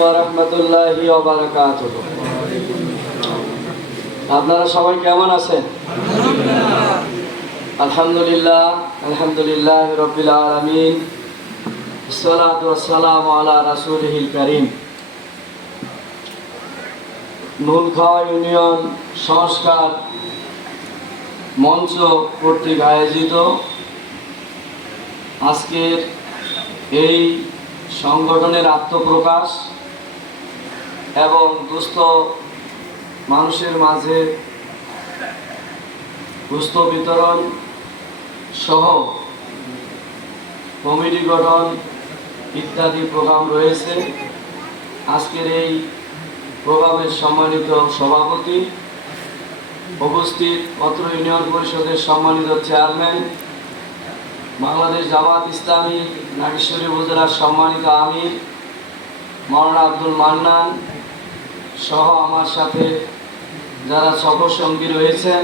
ওয়া রাহমাতুল্লাহি ওয়া বারাকাতুহু। আপনারা সবাই কেমন আছেন? আলহামদুলিল্লাহ, আলহামদুলিল্লাহ রাব্বিল আলামিন। আসসালাতু ওয়াসসালামু আলা রাসূলিহিল কারীম। নুনখাওয়া ইউনিয়ন সংস্কার মঞ্চ কর্তৃক আয়োজিত আজকের এই সংগঠনের আত্মপ্রকাশ এবং দুস্থ মানুষের মাঝে দুস্থ বিতরণ সহ কমিটি গঠন ইত্যাদি প্রোগ্রাম রয়েছে। আজকের এই প্রোগ্রামের সম্মানিত সভাপতি, উপস্থিত অত্র ইউনিয়ন পরিষদের সম্মানিত চেয়ারম্যান, বাংলাদেশ জামাত ইসলামী নাগেশ্বরী উপজেলার সম্মানিত আমির মাওলানা আব্দুল মান্নান সহ আমার সাথে যারা সফর সঙ্গী রয়েছেন,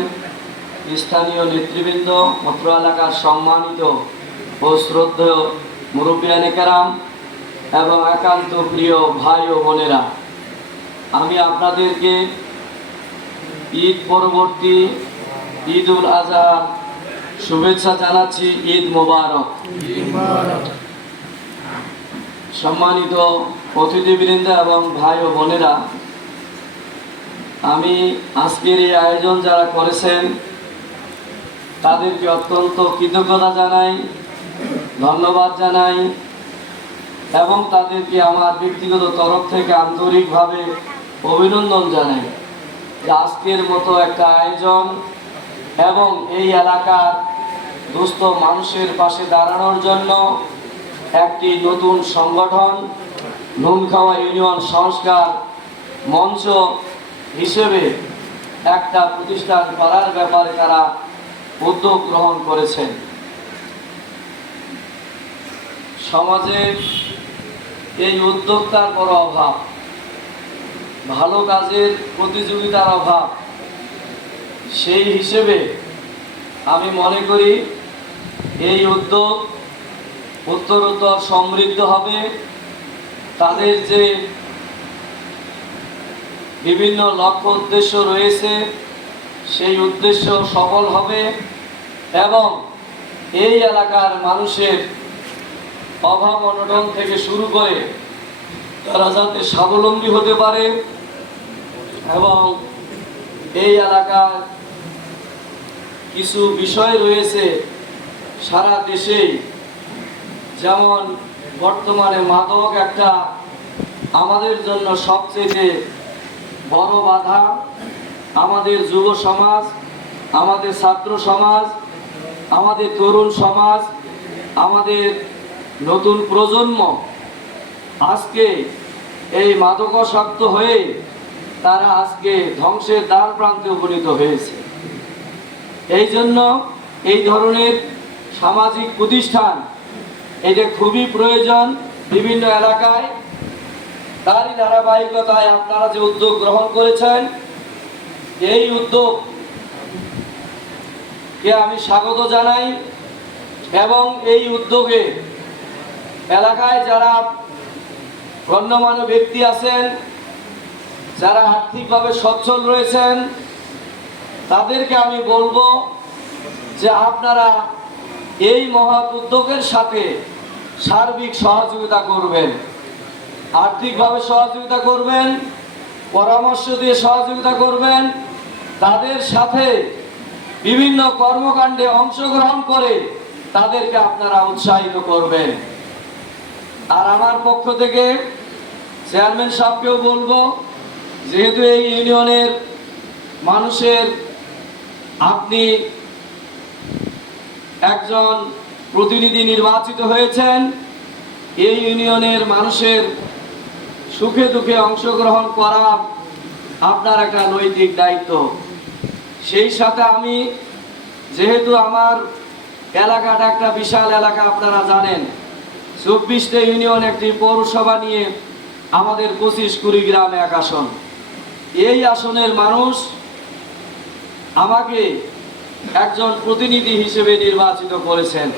স্থানীয় নেতৃবৃন্দ, অত্র এলাকার সম্মানিত ও শ্রদ্ধেয় মুরব্বিয়ানে কেরাম এবং একান্ত প্রিয় ভাই ও বোনেরা, আমি আপনাদেরকে ঈদ পরবর্তী ঈদ উল আজহা শুভেচ্ছা জানাচ্ছি। ঈদ মোবারক। সম্মানিত অতিথিবৃন্দ এবং ভাই ও বোনেরা, আমি আজকের এই আয়োজন যারা করেছেন তাদেরকে অত্যন্ত কৃতজ্ঞতা জানাই, ধন্যবাদ জানাই এবং তাদেরকে আমার ব্যক্তিগত তরফ থেকে আন্তরিকভাবে অভিনন্দন জানাই যে আজকের মতো একটা আয়োজন এবং এই এলাকার দুস্থ মানুষের পাশে দাঁড়ানোর জন্য একটি নতুন সংগঠন নুনখাওয়া ইউনিয়ন সংস্কার মঞ্চ হিসেবে একটা প্রতিষ্ঠান করার ব্যাপারে তারা উদ্যোগ গ্রহণ করেছেন। সমাজে এই উদ্যোক্তার বড় অভাব, ভালো কাজের প্রতিযোগিতার অভাব। সেই হিসেবে আমি মনে করি এই উদ্যোগ উত্তরোত্তর সমৃদ্ধ হবে। তাদের যে বিভিন্ন লক্ষ্য উদ্দেশ্য রয়েছে সেই উদ্দেশ্য সফল হবে এবং এই এলাকার মানুষের অভাব অনটন থেকে শুরু করে তারা যাতে স্বাবলম্বী হতে পারে এবং এই এলাকার কিছু বিষয় রয়েছে সারা দেশেই, যেমন বর্তমানে মাদক একটা আমাদের জন্য সবচেয়ে বড় বাধা। আমাদের যুব সমাজ, আমাদের ছাত্র সমাজ, আমাদের তরুণ সমাজ, আমাদের নতুন প্রজন্ম আজকে এই মাদকাসক্ত হয়ে তারা আজকে ধ্বংসের দ্বার প্রান্তে উপনীত হয়েছে। এই জন্য এই ধরনের সামাজিক প্রতিষ্ঠান এটা খুবই প্রয়োজন বিভিন্ন এলাকায়। তারই ধারাবাহিকতায় আপনারা যে উদ্যোগ গ্রহণ করেছেন, এই উদ্যোগকে আমি স্বাগত জানাই এবং এই উদ্যোগে এলাকায় যারা গণ্যমান্য ব্যক্তি আছেন, যারা আর্থিকভাবে সচ্ছল রয়েছেন, তাদেরকে আমি বলবো যে আপনারা এই মহৎ উদ্যোগের সাথে সার্বিক সহযোগিতা করবেন, আর্থিকভাবে সহযোগিতা করবেন, পরামর্শ দিয়ে সহযোগিতা করবেন, তাদের সাথে বিভিন্ন কর্মকাণ্ডে অংশগ্রহণ করে তাদেরকে আপনারা উৎসাহিত করবেন। আর আমার পক্ষ থেকে চেয়ারম্যান সাহেবকেও বলবো, যেহেতু এই ইউনিয়নের মানুষের আপনি একজন প্রতিনিধি নির্বাচিত হয়েছেন, এই ইউনিয়নের মানুষের সুখে দুঃখে অংশগ্রহণ করা আপনার একটা নৈতিক দায়িত্ব। সেই সাথে আমি, যেহেতু আমার এলাকাটা একটা বিশাল এলাকা, আপনারা জানেন 24টা ইউনিয়ন, একটি পৌরসভা নিয়ে আমাদের 25-20 গ্রামে এক আসন। এই আসনের মানুষ আমাকে একজন প্রতিনিধি হিসেবে নির্বাচিত করেছেন।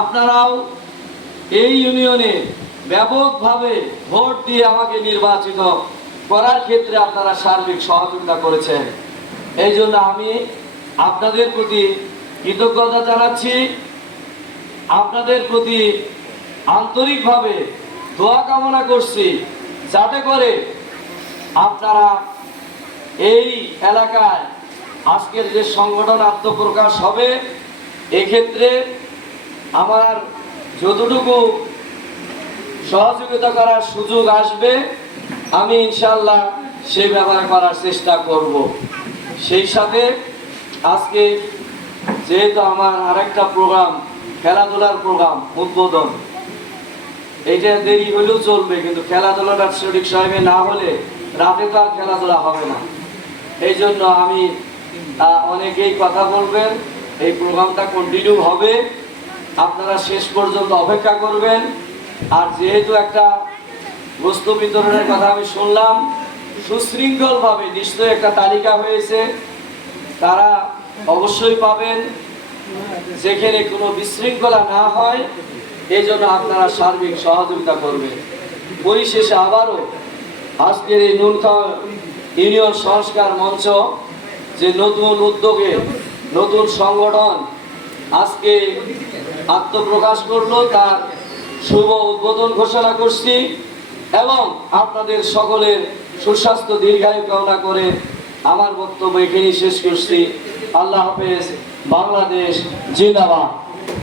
আপনারাও এই ইউনিয়নে ব্যাপকভাবে ভোট দিয়ে আমাকে নির্বাচিত করার ক্ষেত্রে আপনারা সার্বিক সহযোগিতা করেছেন। এই জন্য আমি আপনাদের প্রতি কৃতজ্ঞতা জানাচ্ছি, আপনাদের প্রতি আন্তরিকভাবে দোয়া কামনা করছি, যাতে করে আপনারা এই এলাকায় আজকের যে সংগঠন আত্মপ্রকাশ হবে, এক্ষেত্রে আমার যতটুকু সহযোগিতা করার সুযোগ আসবে আমি ইনশাআল্লাহ সেই ব্যাপারে করার চেষ্টা করব। সেই সাথে আজকে যেহেতু আমার আরেকটা প্রোগ্রাম, খেলাধুলার প্রোগ্রাম উদ্বোধন, এইটা দেরি হলেও চলবে, কিন্তু খেলাধুলাটা সঠিক সময়ে না হলে রাতে তো আর খেলাধুলা হবে না। এই জন্য আমি অনেকেই কথা বলবেন, এই প্রোগ্রামটা কন্টিনিউ হবে, আপনারা শেষ পর্যন্ত অপেক্ষা করবেন। আর যেহেতু একটা বস্তু বিতরণের কথা আমি শুনলাম, সুশৃঙ্খলভাবে নিশ্চয়ই একটা তালিকা হয়েছে, তারা অবশ্যই পাবেন, যেখানে কোনো বিশৃঙ্খলা না হয় এই জন্য আপনারা সার্বিক সহযোগিতা করবেন। পরিশেষে আবারও আজকের এই নুনখাওয়া ইউনিয়ন সংস্কার মঞ্চ যে নতুন উদ্যোগে নতুন সংগঠন আজকে আত্মপ্রকাশ করলো, তার শুভ উদ্বোধন ঘোষণা করছি এবং আপনাদের সকলের সুস্বাস্থ্য দীর্ঘায়ু কামনা করে আমার বক্তব্য এখানেই শেষ করছি। আল্লাহ হাফেজ। বাংলাদেশ জিন্দাবাদ।